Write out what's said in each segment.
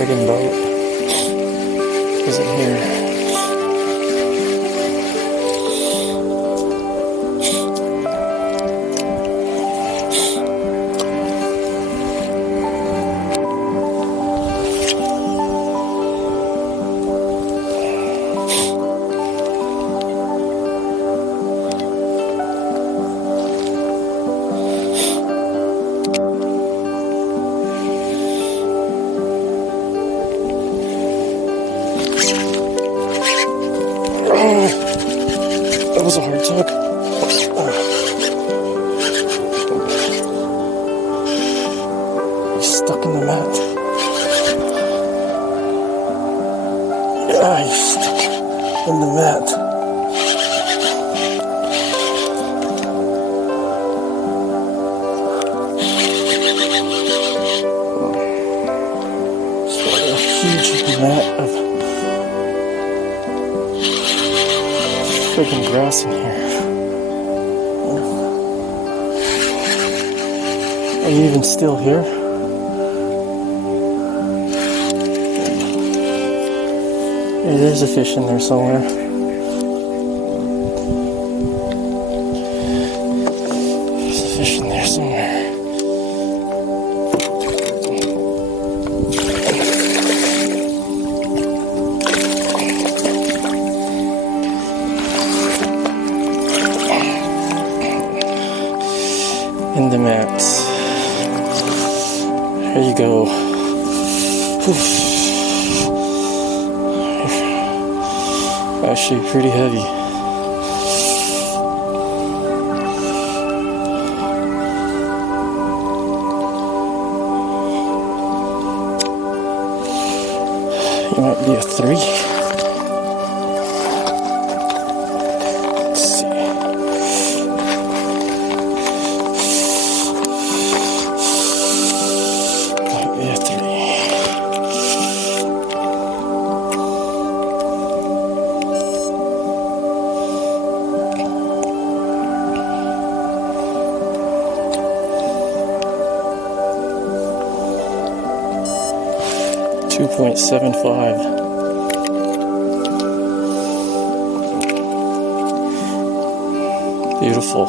friggin' boat isn't here. That was a hard tug. He's stuck in the mat. Yeah, he's stuck in the mat. It's like a huge mat of freaking grass in here. Are you even still here? Hey, there's a fish in there somewhere. There's a fish in there somewhere. In the mats. There you go. Actually pretty heavy. It might be a 3. Let's see. Might be a 3. 2.75. Beautiful.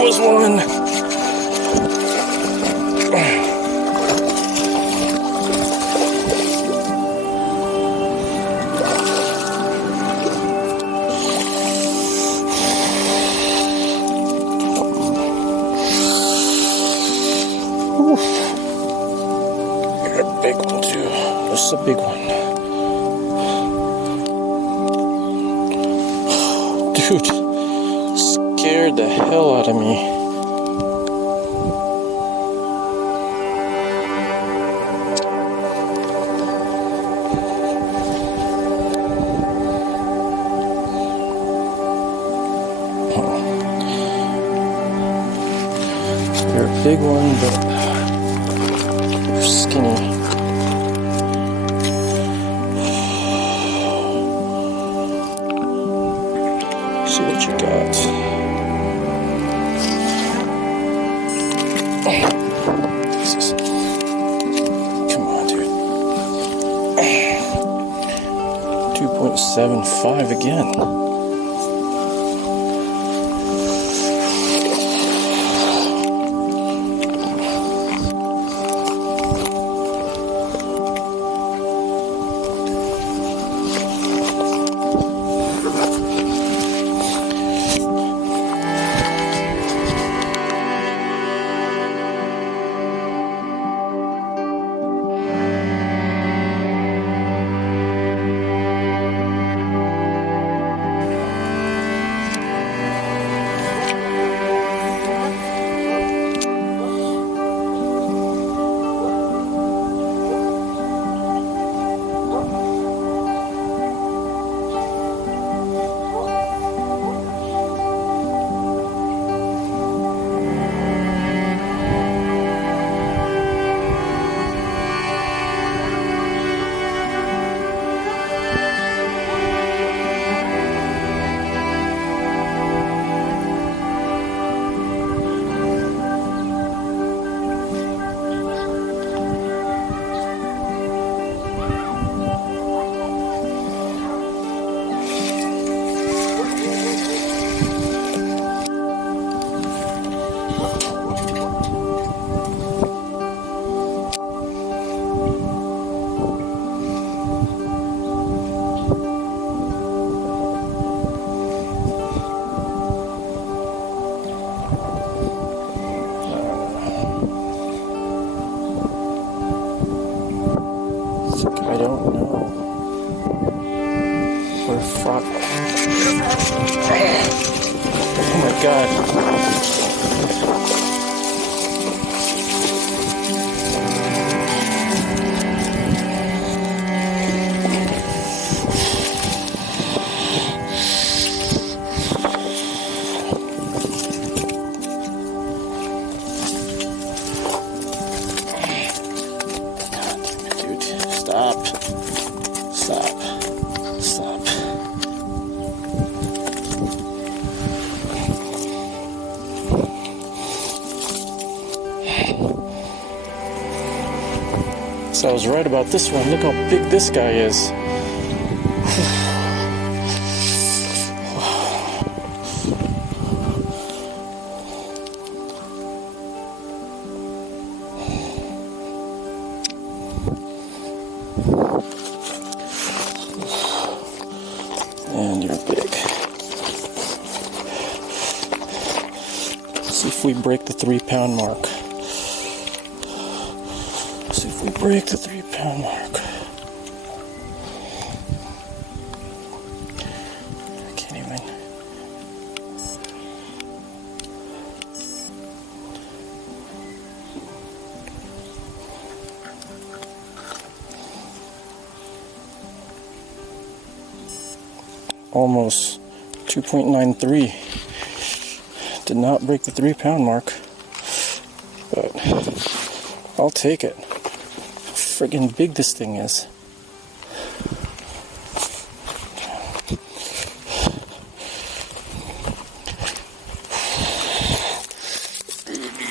Was one. Oof. I got a big one too. This is a big one. Dude. Scared the hell out of me. big one, but you're skinny. See what you got. Jesus. Come on, dude. 2.75 again. I don't know. We're fucked. Oh my god. Dude, stop. Stop. Stop. So I was right about this one. Look how big this guy is. And you're big. See if we break the 3-pound mark. See if we break the 3-pound mark. I can't even. Almost 2.93. Did not break the 3-pound mark, but I'll take it. How friggin' big this thing is.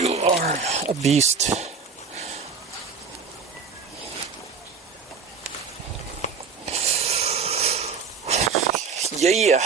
You are a beast. Yeah.